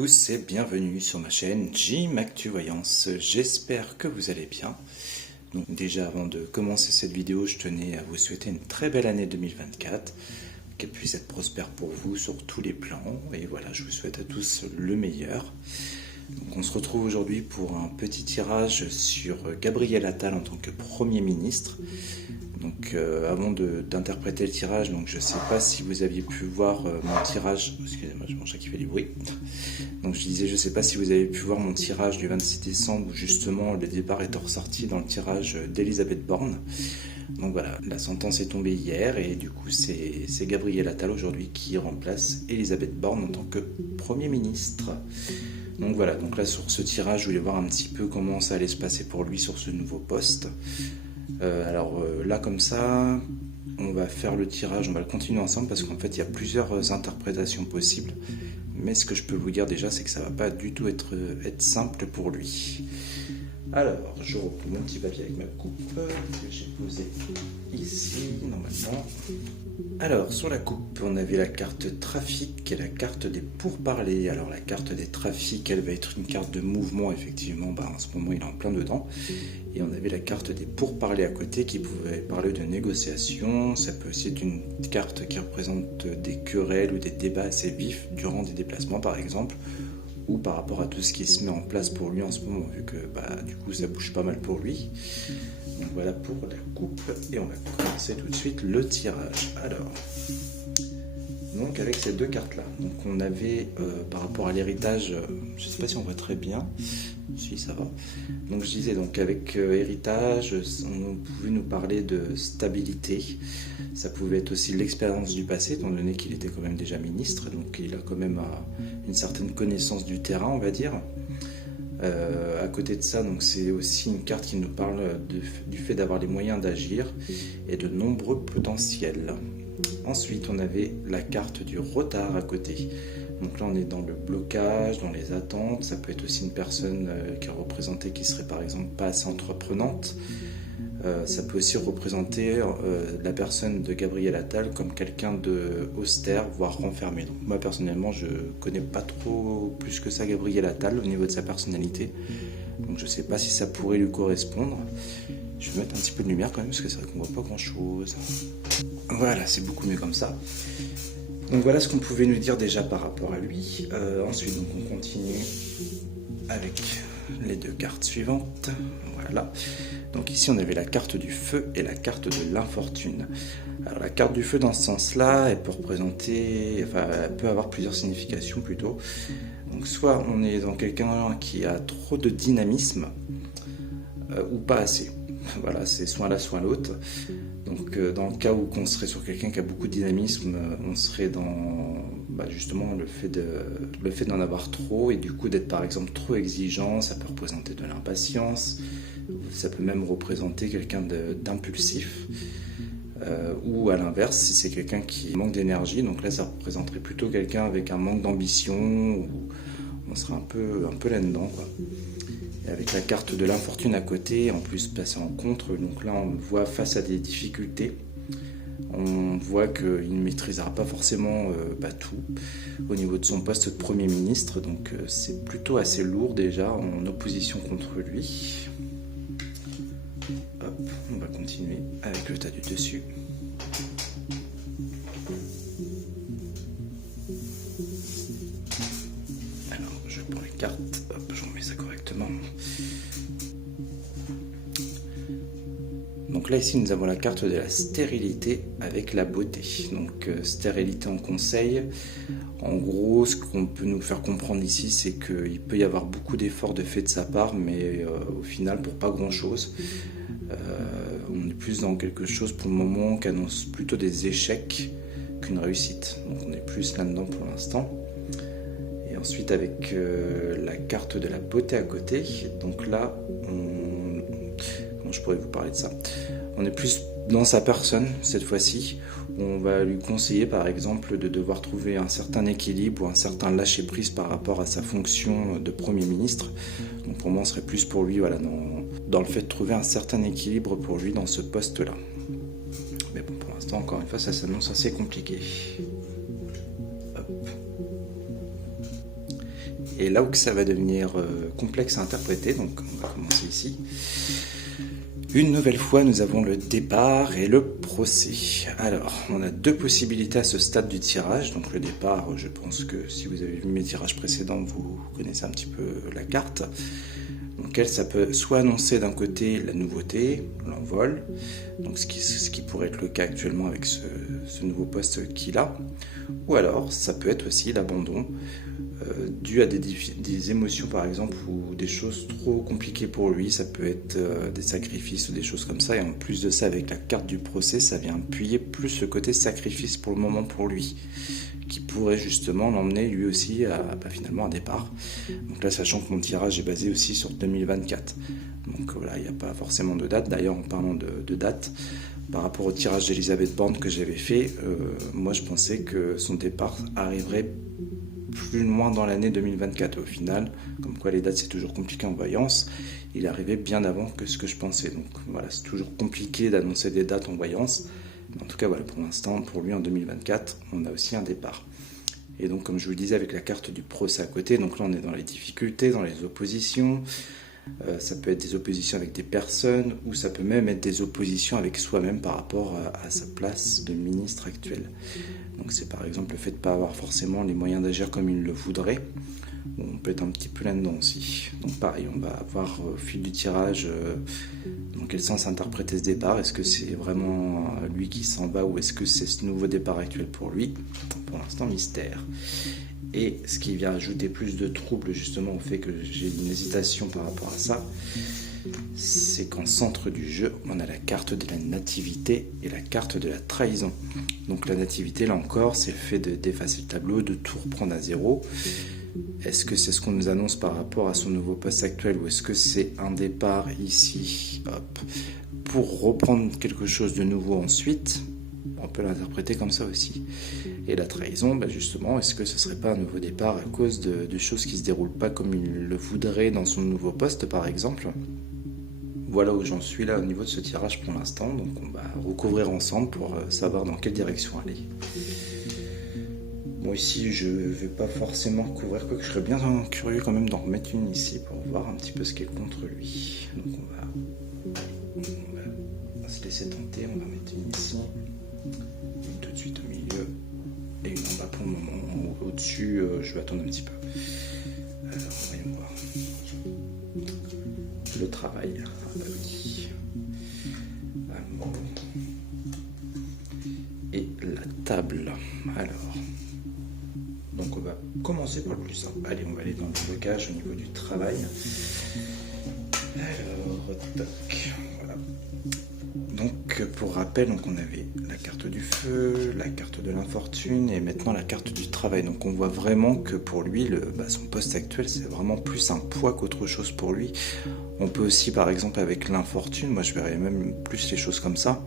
tous et bienvenue sur ma chaîne Jim Actu Voyance. J'espère que vous allez bien. Donc déjà avant de commencer cette vidéo, je tenais à vous souhaiter une très belle année 2024, qu'elle puisse être prospère pour vous sur tous les plans. Et voilà, je vous souhaite à tous le meilleur. Donc on se retrouve aujourd'hui pour un petit tirage sur Gabriel Attal en tant que Premier ministre. Donc avant d'interpréter le tirage, donc je ne sais pas si vous aviez pu voir mon tirage, excusez-moi, j'ai mon chat qui fait du bruit. Donc je disais, je ne sais pas si vous avez pu voir mon tirage du 26 décembre où justement le départ est ressorti dans le tirage d'Elisabeth Borne. Donc voilà, la sentence est tombée hier et du coup c'est Gabriel Attal aujourd'hui qui remplace Elisabeth Borne en tant que Premier ministre. Donc voilà, donc là sur ce tirage, je voulais voir un petit peu comment ça allait se passer pour lui sur ce nouveau poste. Là comme ça, on va faire le tirage, on va le continuer ensemble parce qu'en fait il y a plusieurs interprétations possibles. Mais ce que je peux vous dire déjà, c'est que ça va pas du tout être simple pour lui. Alors, je reprends mon petit papier avec ma coupe que j'ai posée ici, normalement. Alors, sur la coupe, on avait la carte trafic et la carte des pourparlers. Alors, la carte des trafics, elle va être une carte de mouvement, effectivement. En ce moment, il est en plein dedans. Et on avait la carte des pourparlers à côté qui pouvait parler de négociation. Ça peut aussi être une carte qui représente des querelles ou des débats assez vifs durant des déplacements, par exemple, ou par rapport à tout ce qui se met en place pour lui en ce moment, vu que du coup ça bouge pas mal pour lui. Donc voilà pour la coupe, et on va commencer tout de suite le tirage. Alors, donc avec ces deux cartes là, donc on avait par rapport à l'héritage, je sais pas si on voit très bien, si ça va. Donc je disais, donc avec héritage, on pouvait nous parler de stabilité. Ça pouvait être aussi l'expérience du passé, étant donné qu'il était quand même déjà ministre, donc il a quand même une certaine connaissance du terrain, on va dire. À côté de ça, donc c'est aussi une carte qui nous parle du fait d'avoir les moyens d'agir et de nombreux potentiels. Ensuite, on avait la carte du retard à côté. Donc là, on est dans le blocage, dans les attentes. Ça peut être aussi une personne qui est représentée qui serait par exemple pas assez entreprenante. Ça peut aussi représenter la personne de Gabriel Attal comme quelqu'un de austère, voire renfermé. Donc moi personnellement, je connais pas trop plus que ça Gabriel Attal au niveau de sa personnalité. Donc je sais pas si ça pourrait lui correspondre. Je vais mettre un petit peu de lumière quand même parce que c'est vrai qu'on voit pas grand chose. Voilà, c'est beaucoup mieux comme ça. Donc voilà ce qu'on pouvait nous dire déjà par rapport à lui. Ensuite, donc on continue avec les deux cartes suivantes. Voilà. Donc ici, on avait la carte du feu et la carte de l'infortune. Alors la carte du feu, dans ce sens-là, elle peut représenter, elle peut avoir plusieurs significations plutôt. Donc soit on est dans quelqu'un qui a trop de dynamisme ou pas assez. Voilà, c'est soit l'un soit l'autre. Donc dans le cas où on serait sur quelqu'un qui a beaucoup de dynamisme, on serait dans justement le fait d'en avoir trop et du coup d'être par exemple trop exigeant. Ça peut représenter de l'impatience, ça peut même représenter quelqu'un d'impulsif. Ou à l'inverse, si c'est quelqu'un qui manque d'énergie, donc là ça représenterait plutôt quelqu'un avec un manque d'ambition, ou on serait un peu là-dedans, quoi. Et avec la carte de l'infortune à côté, en plus passer en contre, donc là on le voit face à des difficultés. On voit qu'il ne maîtrisera pas forcément tout au niveau de son poste de Premier ministre, donc c'est plutôt assez lourd déjà en opposition contre lui. Hop, on va continuer avec le tas du dessus. Alors, je prends les cartes, hop, je remets ça correctement. Donc là, ici, nous avons la carte de la stérilité avec la beauté. Donc, stérilité en conseil. En gros, ce qu'on peut nous faire comprendre ici, c'est qu'il peut y avoir beaucoup d'efforts de fait de sa part, mais au final, pour pas grand-chose. On est plus dans quelque chose pour le moment qui annonce plutôt des échecs qu'une réussite. Donc on est plus là-dedans pour l'instant. Et ensuite avec la carte de la beauté à côté, donc là, comment je pourrais vous parler de ça ? On est plus dans sa personne cette fois-ci. On va lui conseiller par exemple de devoir trouver un certain équilibre ou un certain lâcher-prise par rapport à sa fonction de Premier ministre. Donc pour moi, on serait plus pour lui dans le fait de trouver un certain équilibre pour lui dans ce poste-là. Mais bon, pour l'instant, encore une fois, ça s'annonce assez compliqué. Hop. Et là où ça va devenir complexe à interpréter, donc on va commencer ici. Une nouvelle fois, nous avons le départ et le procès. Alors, on a deux possibilités à ce stade du tirage. Donc le départ, je pense que si vous avez vu mes tirages précédents, vous connaissez un petit peu la carte. Donc elle, ça peut soit annoncer d'un côté la nouveauté, l'envol, donc ce qui pourrait être le cas actuellement avec ce nouveau poste qu'il a, ou alors ça peut être aussi l'abandon dû à des émotions par exemple ou des choses trop compliquées pour lui, ça peut être des sacrifices ou des choses comme ça, et en plus de ça avec la carte du procès, ça vient appuyer plus le côté sacrifice pour le moment pour lui, qui pourrait justement l'emmener lui aussi à finalement un départ. Donc là, sachant que mon tirage est basé aussi sur 2024, donc voilà, il n'y a pas forcément de date. D'ailleurs, en parlant de date, par rapport au tirage d'Elisabeth Borne que j'avais fait, moi je pensais que son départ arriverait plus loin dans l'année 2024. Au final, comme quoi les dates c'est toujours compliqué en voyance, il arrivait bien avant que ce que je pensais. Donc voilà, c'est toujours compliqué d'annoncer des dates en voyance. En tout cas, voilà, pour l'instant, pour lui en 2024, on a aussi un départ. Et donc, comme je vous le disais, avec la carte du procès à côté, donc là, on est dans les difficultés, dans les oppositions. Ça peut être des oppositions avec des personnes, ou ça peut même être des oppositions avec soi-même par rapport à sa place de ministre actuel. Donc, c'est par exemple le fait de ne pas avoir forcément les moyens d'agir comme il le voudrait. On peut être un petit peu là-dedans aussi. Donc pareil, on va voir au fil du tirage dans quel sens interpréter ce départ. Est-ce que c'est vraiment lui qui s'en va ou est-ce que c'est ce nouveau départ actuel pour lui? Pour l'instant, mystère. Et ce qui vient ajouter plus de trouble justement au fait que j'ai une hésitation par rapport à ça, c'est qu'en centre du jeu, on a la carte de la nativité et la carte de la trahison. Donc la nativité, là encore, c'est le fait d'effacer le tableau, de tout reprendre à zéro. Est-ce que c'est ce qu'on nous annonce par rapport à son nouveau poste actuel ou est-ce que c'est un départ ici, hop, pour reprendre quelque chose de nouveau ensuite? On peut l'interpréter comme ça aussi. Et la trahison, justement, est-ce que ce ne serait pas un nouveau départ à cause de choses qui ne se déroulent pas comme il le voudrait dans son nouveau poste, par exemple? Voilà où j'en suis là au niveau de ce tirage pour l'instant. Donc on va recouvrir ensemble pour savoir dans quelle direction aller. Bon, ici je ne vais pas forcément couvrir, quoique je serais bien curieux quand même d'en remettre une ici pour voir un petit peu ce qui est contre lui. Donc on va se laisser tenter, on va mettre une ici, une tout de suite au milieu et une en bas pour le moment. Au-dessus, je vais attendre un petit peu. Alors, voyons voir. Le travail. Ah bah oui. Amour. Et la table. Alors. Donc on va commencer par le plus simple. Allez, on va aller dans le blocage au niveau du travail. Alors, toc. Voilà. Donc pour rappel, on avait la carte du feu, la carte de l'infortune et maintenant la carte du travail. Donc on voit vraiment que pour lui, son poste actuel, c'est vraiment plus un poids qu'autre chose pour lui. On peut aussi, par exemple, avec l'infortune, moi je verrais même plus les choses comme ça,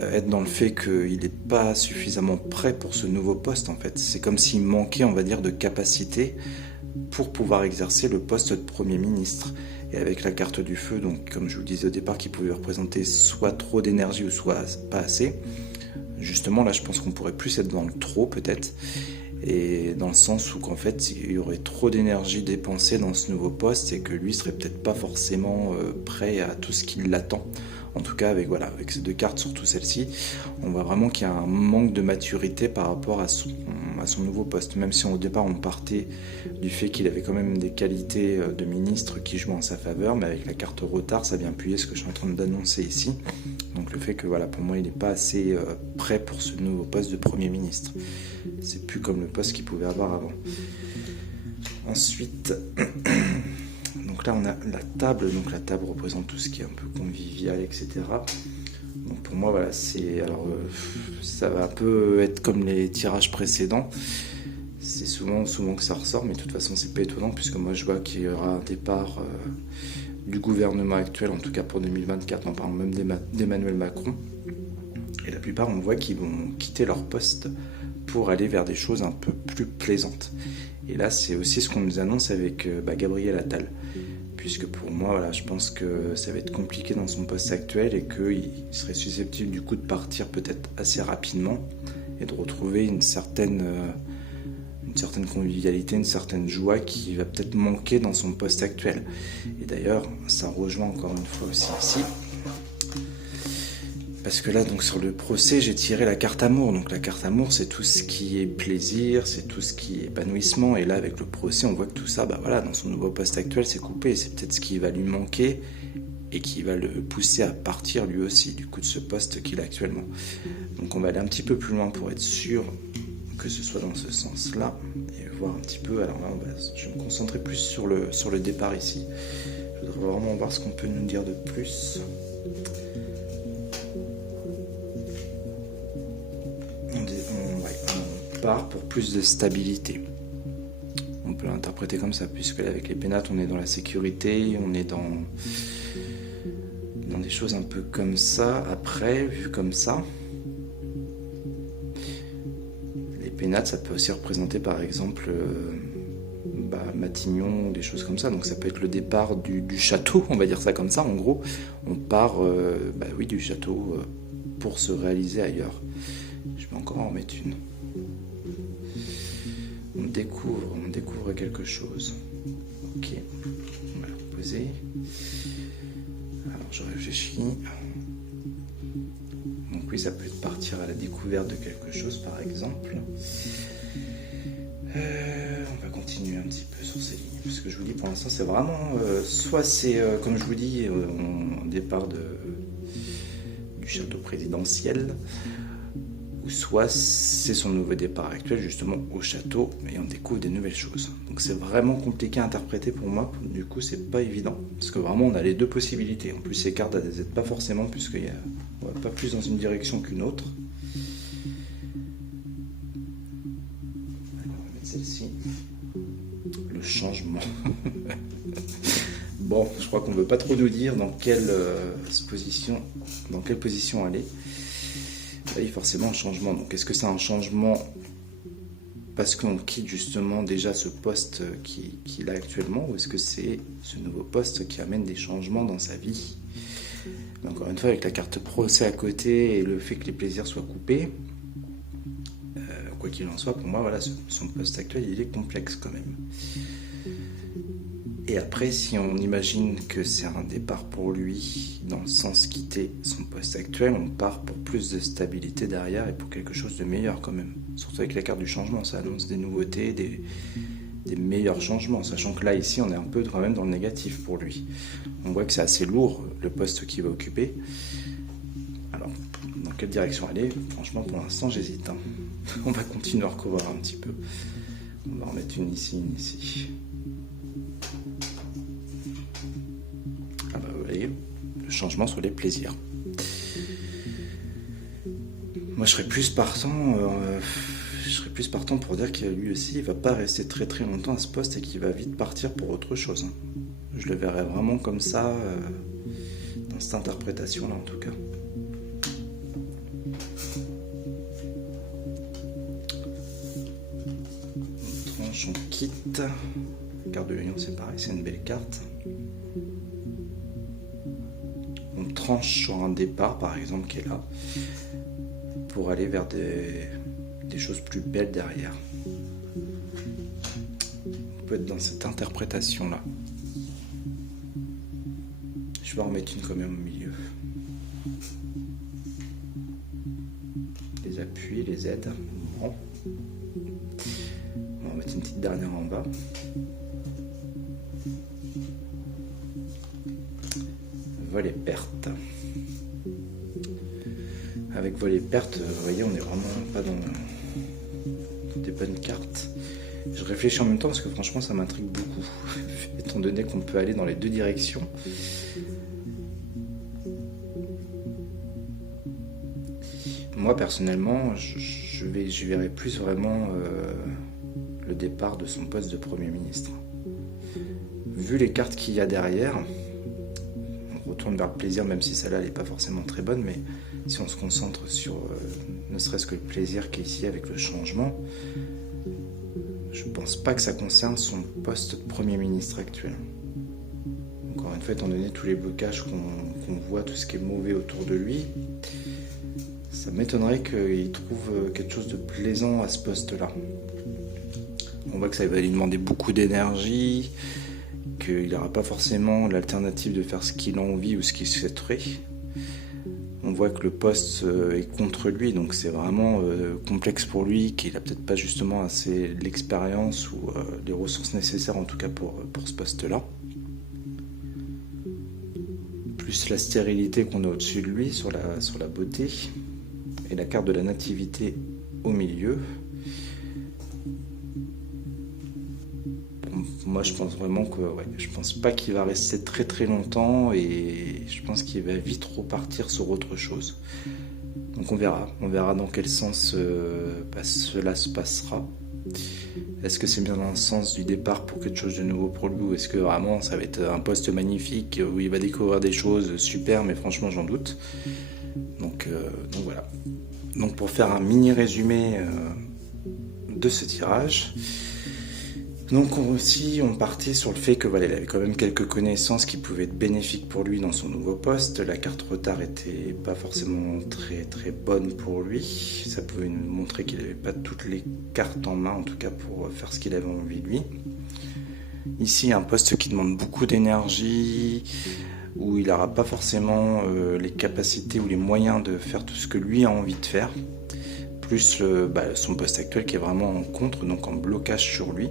être dans le fait qu'il n'est pas suffisamment prêt pour ce nouveau poste en fait. C'est comme s'il manquait, on va dire, de capacité pour pouvoir exercer le poste de Premier ministre. Et avec la carte du feu, donc comme je vous le disais au départ, qui pouvait représenter soit trop d'énergie ou soit pas assez, justement là je pense qu'on pourrait plus être dans le trop peut-être, et dans le sens où qu'en fait il y aurait trop d'énergie dépensée dans ce nouveau poste et que lui serait peut-être pas forcément prêt à tout ce qui l'attend. En tout cas avec ces deux cartes, surtout celle-ci, on voit vraiment qu'il y a un manque de maturité par rapport à son nouveau poste, même si au départ on partait du fait qu'il avait quand même des qualités de ministre qui jouaient en sa faveur, mais avec la carte retard ça vient appuyer ce que je suis en train d'annoncer ici. Donc le fait que pour moi il n'est pas assez prêt pour ce nouveau poste de Premier ministre. C'est plus comme le poste qu'il pouvait avoir avant. Ensuite, donc là on a la table, donc la table représente tout ce qui est un peu convivial, etc. Donc pour moi ça va un peu être comme les tirages précédents. C'est souvent que ça ressort, mais de toute façon c'est pas étonnant puisque moi je vois qu'il y aura un départ du gouvernement actuel, en tout cas pour 2024, en parlant même d'Emmanuel Macron. Et la plupart on voit qu'ils vont quitter leur poste pour aller vers des choses un peu plus plaisantes. Et là c'est aussi ce qu'on nous annonce avec Gabriel Attal. Puisque pour moi, je pense que ça va être compliqué dans son poste actuel et qu'il serait susceptible du coup de partir peut-être assez rapidement et de retrouver une certaine certaine convivialité, une certaine joie qui va peut-être manquer dans son poste actuel. Et d'ailleurs, ça rejoint encore une fois aussi ici. Parce que là, donc sur le procès, j'ai tiré la carte amour. Donc la carte amour, c'est tout ce qui est plaisir, c'est tout ce qui est épanouissement. Et là, avec le procès, on voit que tout ça, voilà, dans son nouveau poste actuel, c'est coupé. C'est peut-être ce qui va lui manquer et qui va le pousser à partir lui aussi, du coup, de ce poste qu'il a actuellement. Donc on va aller un petit peu plus loin pour être sûr que ce soit dans ce sens-là. Et voir un petit peu, alors là, je vais me concentrer plus sur le départ ici. Je voudrais vraiment voir ce qu'on peut nous dire de plus. On part pour plus de stabilité. On peut l'interpréter comme ça, puisque là, avec les pénates, on est dans la sécurité, on est dans des choses un peu comme ça. Après, vu comme ça, les pénates, ça peut aussi représenter par exemple Matignon, des choses comme ça. Donc ça peut être le départ du château, on va dire ça comme ça. En gros, on part du château pour se réaliser ailleurs. Je vais encore en remettre une. On découvre quelque chose. Ok, on va le reposer. Alors je réfléchis. Donc oui, ça peut partir à la découverte de quelque chose, par exemple. On va continuer un petit peu sur ces lignes, parce que je vous dis, pour l'instant, c'est vraiment... soit c'est, comme je vous dis, au départ du château présidentiel, ou soit c'est son nouveau départ actuel, justement, au château, et on découvre des nouvelles choses. Donc c'est vraiment compliqué à interpréter pour moi, du coup, c'est pas évident, parce que vraiment, on a les deux possibilités. En plus, ces cartes, elles n'aident pas forcément, puisqu'on va pas plus dans une direction qu'une autre. Celle-ci, le changement. Bon, je crois qu'on ne veut pas trop nous dire dans quelle position aller. Là, il y a forcément un changement. Donc, est-ce que c'est un changement parce qu'on quitte justement déjà ce poste qu'il a actuellement, ou est-ce que c'est ce nouveau poste qui amène des changements dans sa vie? Mais encore une fois, avec la carte procès à côté et le fait que les plaisirs soient coupés, quoi qu'il en soit, pour moi, voilà, son poste actuel, il est complexe quand même. Et après, si on imagine que c'est un départ pour lui, dans le sens quitter son poste actuel, on part pour plus de stabilité derrière et pour quelque chose de meilleur quand même. Surtout avec la carte du changement, ça annonce des nouveautés, des meilleurs changements, sachant que là, ici, on est un peu quand même dans le négatif pour lui. On voit que c'est assez lourd, le poste qu'il va occuper. Alors, dans quelle direction aller? Franchement, pour l'instant, j'hésite. On va continuer à recouvrir un petit peu. On va en mettre une ici, une ici. Ah bah vous voyez, le changement sur les plaisirs. Moi, je serais plus partant pour dire que lui aussi, il va pas rester très très longtemps à ce poste et qu'il va vite partir pour autre chose. Je le verrais vraiment comme ça, dans cette interprétation-là en tout cas. On quitte. La carte de l'Union, c'est pareil, c'est une belle carte. On tranche sur un départ, par exemple, qui est là, pour aller vers des choses plus belles derrière. On peut être dans cette interprétation-là. Je vais en remettre une quand même au milieu. Les appuis, les aides. Bon. On va mettre une petite dernière en bas. Vol et perte. Avec vol et perte, vous voyez, on n'est vraiment pas dans des bonnes cartes. Je réfléchis en même temps parce que franchement ça m'intrigue beaucoup, étant donné qu'on peut aller dans les deux directions. Moi personnellement, je verrais plus vraiment le départ de son poste de Premier ministre. Vu les cartes qu'il y a derrière, on retourne vers le plaisir, même si celle-là n'est pas forcément très bonne, mais si on se concentre sur ne serait-ce que le plaisir qui est ici avec le changement, je ne pense pas que ça concerne son poste de Premier ministre actuel. Encore une fois, étant donné tous les blocages qu'on voit, tout ce qui est mauvais autour de lui, ça m'étonnerait qu'il trouve quelque chose de plaisant à ce poste-là. on voit que ça va lui demander beaucoup d'énergie, qu'il n'aura pas forcément l'alternative de faire ce qu'il a envie ou ce qu'il souhaiterait. On voit que le poste est contre lui, donc c'est vraiment complexe pour lui, qu'il n'a peut-être pas justement assez l'expérience ou les ressources nécessaires en tout cas pour ce poste-là. Plus la stérilité qu'on a au-dessus de lui sur la beauté, et la carte de la nativité au milieu. Moi je pense vraiment que je pense pas qu'il va rester très très longtemps, et je pense qu'il va vite repartir sur autre chose. Donc on verra dans quel sens cela se passera. Est-ce que c'est bien dans le sens du départ pour quelque chose de nouveau pour lui, ou est-ce que vraiment ça va être un poste magnifique où il va découvrir des choses super, mais franchement j'en doute. Donc voilà. Donc pour faire un mini résumé de ce tirage, donc on partait sur le fait que il avait quand même quelques connaissances qui pouvaient être bénéfiques pour lui dans son nouveau poste. La carte retard était pas forcément très très bonne pour lui. Ça pouvait nous montrer qu'il n'avait pas toutes les cartes en main, en tout cas pour faire ce qu'il avait envie de lui. Ici, un poste qui demande beaucoup d'énergie, où il n'aura pas forcément les capacités ou les moyens de faire tout ce que lui a envie de faire. Plus son poste actuel qui est vraiment en contre, donc en blocage sur lui.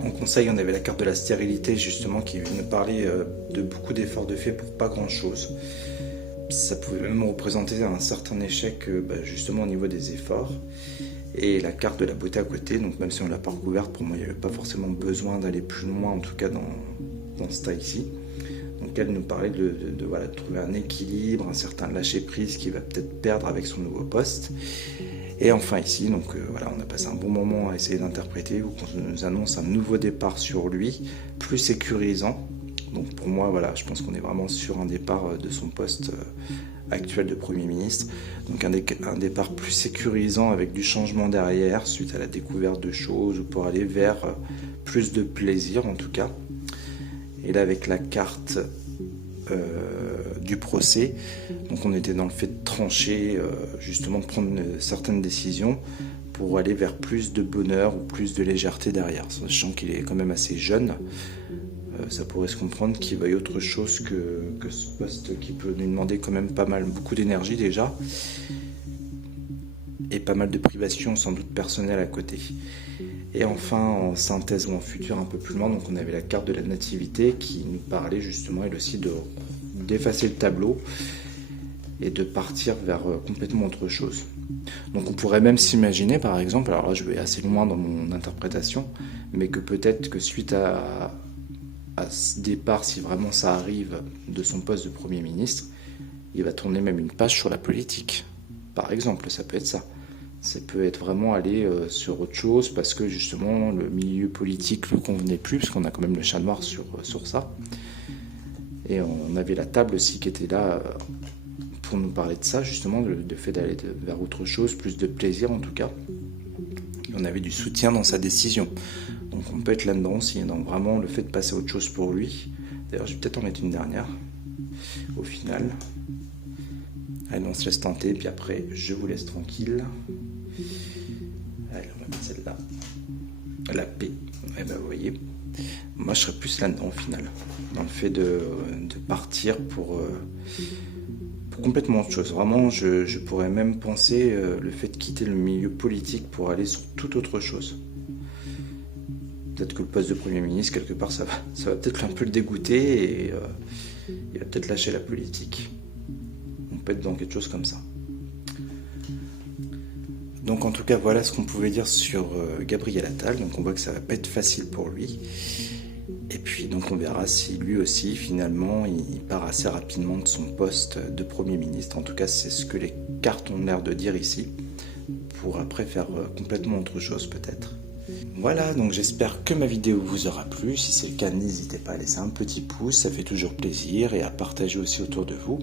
En conseil, on avait la carte de la stérilité justement qui nous parlait de beaucoup d'efforts de fait pour pas grand chose. Ça pouvait même représenter un certain échec justement au niveau des efforts. Et la carte de la beauté à côté, donc même si on l'a pas recouverte, pour moi il n'y avait pas forcément besoin d'aller plus loin, en tout cas dans ce tas ici. Donc elle nous parlait de trouver un équilibre, un certain lâcher prise qu'il va peut-être perdre avec son nouveau poste. Et enfin ici, donc on a passé un bon moment à essayer d'interpréter, où on nous annonce un nouveau départ sur lui, plus sécurisant. Donc pour moi, je pense qu'on est vraiment sur un départ de son poste actuel de Premier ministre. Donc un départ plus sécurisant avec du changement derrière, suite à la découverte de choses, ou pour aller vers plus de plaisir en tout cas. Et là avec la carte du procès, donc on était dans le fait de trancher, justement de prendre certaines décisions pour aller vers plus de bonheur ou plus de légèreté derrière, sachant qu'il est quand même assez jeune. Ça pourrait se comprendre qu'il veuille autre chose que ce poste qui peut lui demander quand même beaucoup d'énergie déjà, et pas mal de privations sans doute personnelles à côté. Et enfin, en synthèse ou en futur un peu plus loin, donc on avait la carte de la nativité qui nous parlait justement elle aussi d'effacer le tableau et de partir vers complètement autre chose. Donc on pourrait même s'imaginer par exemple, alors là je vais assez loin dans mon interprétation, mais que peut-être que suite à ce départ, si vraiment ça arrive de son poste de Premier ministre, il va tourner même une page sur la politique. Par exemple, ça peut être ça. Ça peut être vraiment aller sur autre chose parce que justement le milieu politique ne lui convenait plus, parce qu'on a quand même le chat noir sur ça. Et on avait la table aussi qui était là pour nous parler de ça, justement, le fait d'aller vers autre chose, plus de plaisir en tout cas. Et on avait du soutien dans sa décision. Donc on peut être là-dedans aussi, dans vraiment le fait de passer à autre chose pour lui. D'ailleurs, je vais peut-être en mettre une dernière au final. Allez, on se laisse tenter, puis après, je vous laisse tranquille. Allez, on va mettre celle-là. La P. Et vous voyez, moi je serais plus là-dedans au final. Dans le fait de partir pour complètement autre chose. Vraiment, je pourrais même penser le fait de quitter le milieu politique pour aller sur toute autre chose. Peut-être que le poste de Premier ministre, quelque part, ça va peut-être un peu le dégoûter et il va peut-être lâcher la politique. On peut être dans quelque chose comme ça. Donc en tout cas, voilà ce qu'on pouvait dire sur Gabriel Attal. Donc on voit que ça va pas être facile pour lui. Et puis donc on verra si lui aussi, finalement, il part assez rapidement de son poste de Premier ministre. En tout cas, c'est ce que les cartes ont l'air de dire ici. Pour après faire complètement autre chose peut-être. Voilà, donc j'espère que ma vidéo vous aura plu. Si c'est le cas, n'hésitez pas à laisser un petit pouce, ça fait toujours plaisir, et à partager aussi autour de vous.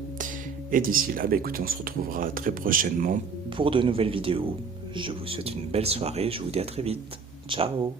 Et d'ici là, écoutez, on se retrouvera très prochainement pour de nouvelles vidéos. Je vous souhaite une belle soirée, je vous dis à très vite. Ciao!